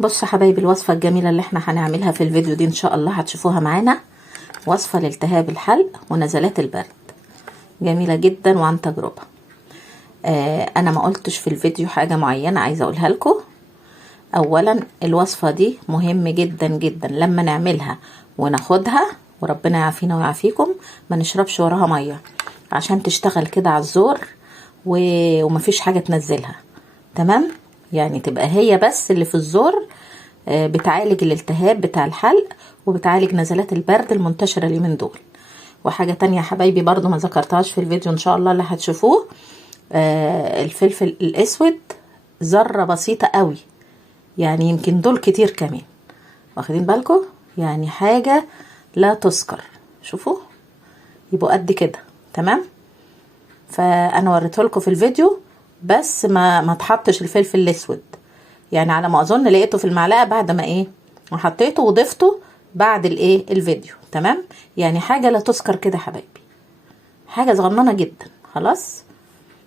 بصوا حبايبي، الوصفة الجميلة اللي احنا هنعملها في الفيديو دي ان شاء الله هتشوفوها معانا. وصفة لالتهاب الحلق ونزلات البرد، جميلة جدا وعن تجربة. انا ما قلتش في الفيديو حاجة معينة عايزة اقولها لكم. اولا الوصفة دي مهم جدا جدا لما نعملها وناخدها، وربنا يعافينا ويعافيكم، ما نشربش وراها مية عشان تشتغل كده على الزور ومفيش حاجة تنزلها. تمام، يعني تبقى هي بس اللي في الزور بتعالج الالتهاب بتاع الحلق وبتعالج نزلات البرد المنتشرة اليومين دول. وحاجة تانية يا حبايبي برضو ما ذكرتهاش في الفيديو ان شاء الله اللي هتشوفوه، الفلفل الاسود ذرة بسيطة قوي، يعني يمكن دول كتير كمان، واخدين بالكم؟ يعني حاجة لا تذكر. شوفوا يبقوا قد كده. تمام، فانا وريته لكم في الفيديو، بس ما تحطش الفلفل الاسود، يعني على ما اظن لقيته في المعلقه بعد ما وحطيته وضفته بعد الفيديو. تمام، يعني حاجه لا تذكر كده حبايبي، حاجه صغننه جدا. خلاص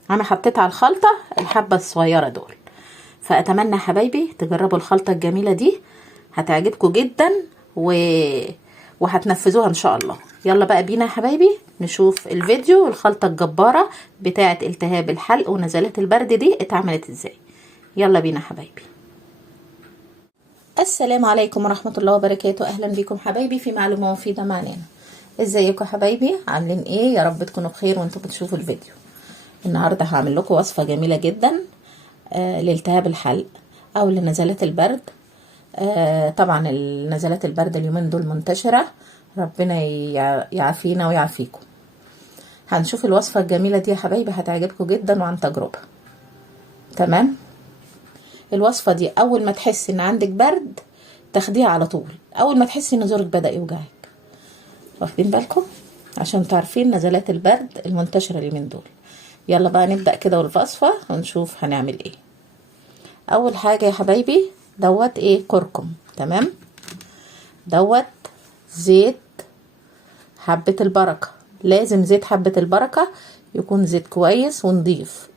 انا حطيت على الخلطه الحبه الصغيره دول. فاتمنى حبايبي تجربوا الخلطه الجميله دي، هتعجبكم جدا وهتنفذوها ان شاء الله. يلا بقى بينا يا حبايبي نشوف الفيديو والخلطه الجباره بتاعه التهاب الحلق ونزلات البرد دي اتعملت ازاي. يلا بينا حبايبي. السلام عليكم ورحمه الله وبركاته، اهلا بكم حبايبي في معلومه مفيده معانا. ازيكم حبايبي، عاملين ايه؟ يا رب تكونوا بخير وانتم بتشوفوا الفيديو. النهارده هعمل لكم وصفه جميله جدا لالتهاب الحلق او لنزلات البرد. طبعا نزلات البرد اليومين دول منتشرة، ربنا يعافينا ويعافيكم. هنشوف الوصفة الجميلة دي يا حبايبي، هتعجبكم جدا وعن تجربة. تمام، الوصفة دي اول ما تحسي ان عندك برد تاخديها على طول، اول ما تحسي ان زورك بدأ يوجعك، واخدين بالكم؟ عشان تعرفين نزلات البرد المنتشرة اليومين دول. يلا بقى نبدأ كده والوصفة ونشوف هنعمل ايه. اول حاجة يا حبايبي دوت كركم. تمام، دوت زيت حبة البركة، لازم زيت حبة البركة يكون زيت كويس ونضيف،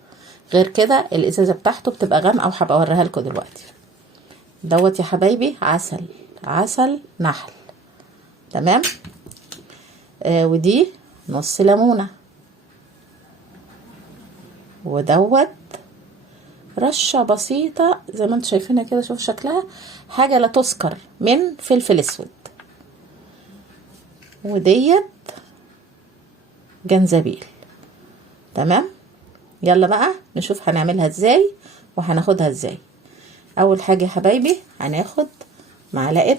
غير كده الازازة بتاعته بتبقى غامقة وهبقى اوريها لكم دلوقتي. دوت يا حبايبي عسل نحل. تمام، ودي نص ليمونة، ودوت رشة بسيطة زي ما انتم شايفينها كده، شوف شكلها حاجة لا تذكر من فلفل اسود، وديت جنزبيل. تمام، يلا بقى نشوف هنعملها ازاي وهناخدها ازاي. اول حاجة يا حبايبي هناخد معلقة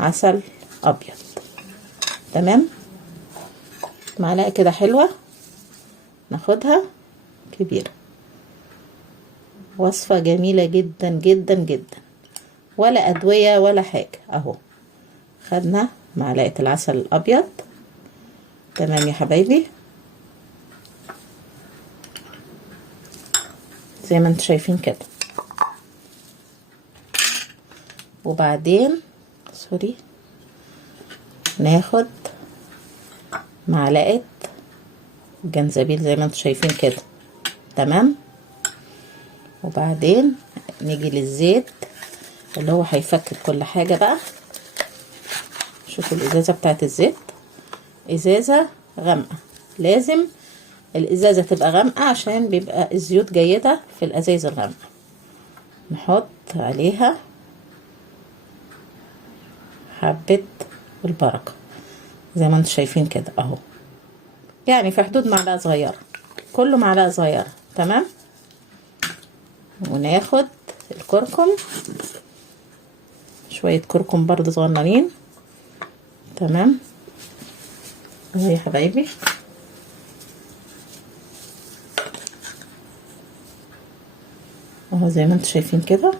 عسل ابيض. تمام، معلقة كده حلوة ناخدها كبيرة. وصفة جميلة جدا جدا جدا، ولا ادوية ولا حاجة. اهو خدنا معلقة العسل الابيض. تمام يا حبايبي، زي ما انتم شايفين كده. وبعدين ناخد معلقة جنزبيل زي ما انتم شايفين كده. تمام، وبعدين نيجي للزيت اللي هو هيفك كل حاجة بقى. شوفوا الازازة بتاعت الزيت، ازازة غامقة، لازم الازازة تبقى غامقة عشان بيبقى الزيوت جيدة في الازايز الغامقة. نحط عليها حبة البركة زي ما انتم شايفين كده اهو، يعني في حدود معلقة صغيرة، كله معلقة صغيرة. تمام، وناخد الكركم، شوية كركم برضو صغننين. تمام اهو يا حبايبي، اهو زي ما انتم شايفين كده،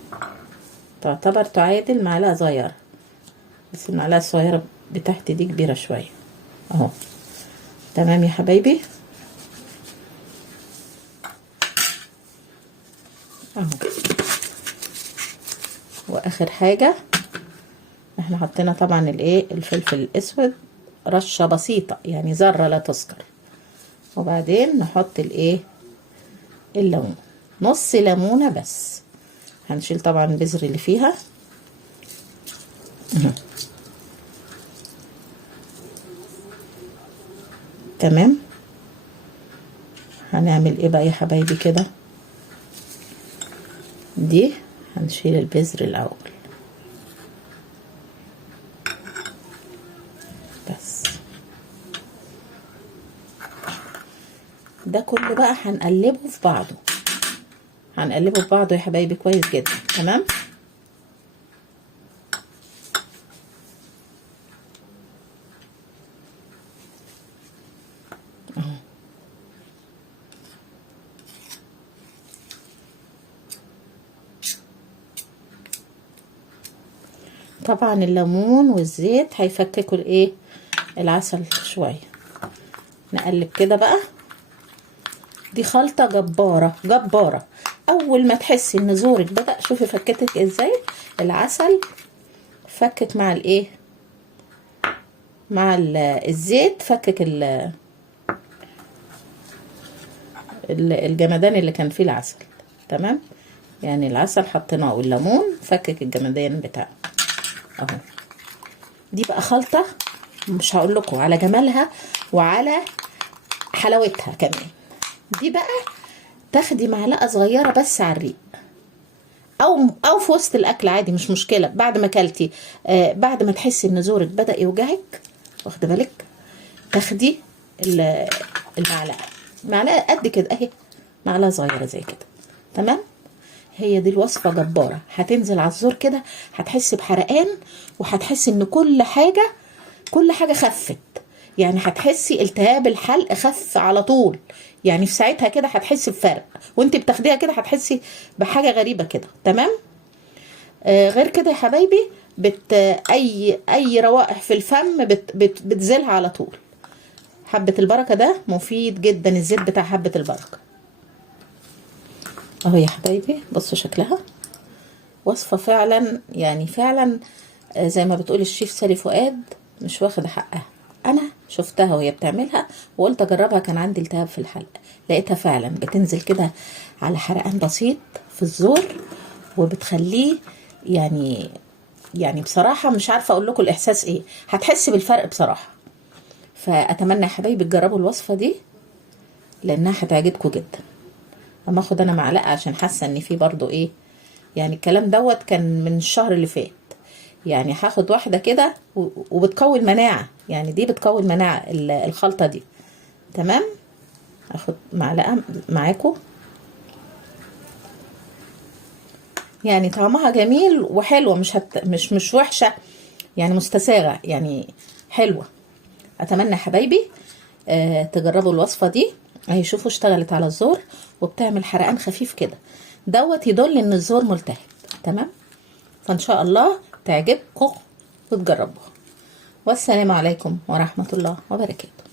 تعتبر تعادل معلقة صغيرة، بس المعلقة الصغيرة بتاعتي دي كبيرة شوية اهو. تمام يا حبايبي اهو. واخر حاجة احنا حطينا طبعا الفلفل الاسود رشة بسيطة، يعني ذرة لا تذكر. وبعدين نحط الليمون، نص ليمونة بس هنشيل طبعا البذر اللي فيها. تمام. هنعمل ايه بقى يا حبايبي كده؟ دي هنشيل البذر الاول بس. ده كله بقى هنقلبه في بعضه، هنقلبه في بعضه يا حبايبي كويس جدا. تمام. طبعا الليمون والزيت هيفككوا الايه، العسل شويه. نقلب كده بقى. دي خلطه جباره جباره. اول ما تحسي ان زورك بدأ، شوفي فكتك ازاي، العسل فكك مع الايه، مع الزيت، فكك الجمدان اللي كان فيه العسل. تمام. يعني العسل حطيناه والليمون فكك الجمدان بتاعه اهو. دي بقى خلطه مش هقول لكم على جمالها وعلى حلاوتها كمان. دي بقى تاخدي معلقه صغيره بس على الريق، او في وسط الاكل عادي، مش مشكله. بعد ما اكلتي بعد ما تحسي ان زورك بدا يوجعك، واخده بالك، تاخدي المعلقه، معلقه قد كده اهي، معلقه صغيره زي كده. تمام. هي دي الوصفه جباره، هتنزل على الزور كده، هتحسي بحرقان، وهتحسي ان كل حاجه خفت. يعني هتحسي التهاب الحلق خف على طول، يعني في ساعتها كده هتحسي بفرق، وانت بتاخديها كده هتحسي بحاجه غريبه كده. تمام. غير كده يا حبايبي اي روائح في الفم بتزيلها على طول. حبه البركه ده مفيد جدا، الزيت بتاع حبه البركه اهو يا حبايبي. بصوا شكلها، وصفه فعلا، يعني فعلا زي ما بتقول الشيف سالي فؤاد مش واخده حقها. انا شفتها وهي بتعملها وقلت اجربها، كان عندي التهاب في الحلق، لقيتها فعلا بتنزل كده على حرقان بسيط في الزور، وبتخليه يعني بصراحه مش عارفه اقول لكم الاحساس ايه، هتحسي بالفرق بصراحه. فاتمنى يا حبايبي تجربوا الوصفه دي لانها هتعجبكم جدا. اما اخد انا معلقه عشان حاسه ان في برضو ايه، يعني الكلام دوت كان من الشهر اللي فات. يعني هاخد واحده كده وبتقوي المناعه، يعني دي بتقوي المناعه الخلطه دي. تمام. اخد معلقه معاكم، يعني طعمها جميل وحلوه، مش وحشه، يعني مستساغه، يعني حلوه. اتمنى يا حبايبي تجربوا الوصفه دي اهي. شوفوا اشتغلت على الزور وبتعمل حرقان خفيف كده، دوت يدل ان الزور ملتهب. تمام. فان شاء الله تعجبكم وتجربوها. والسلام عليكم ورحمه الله وبركاته.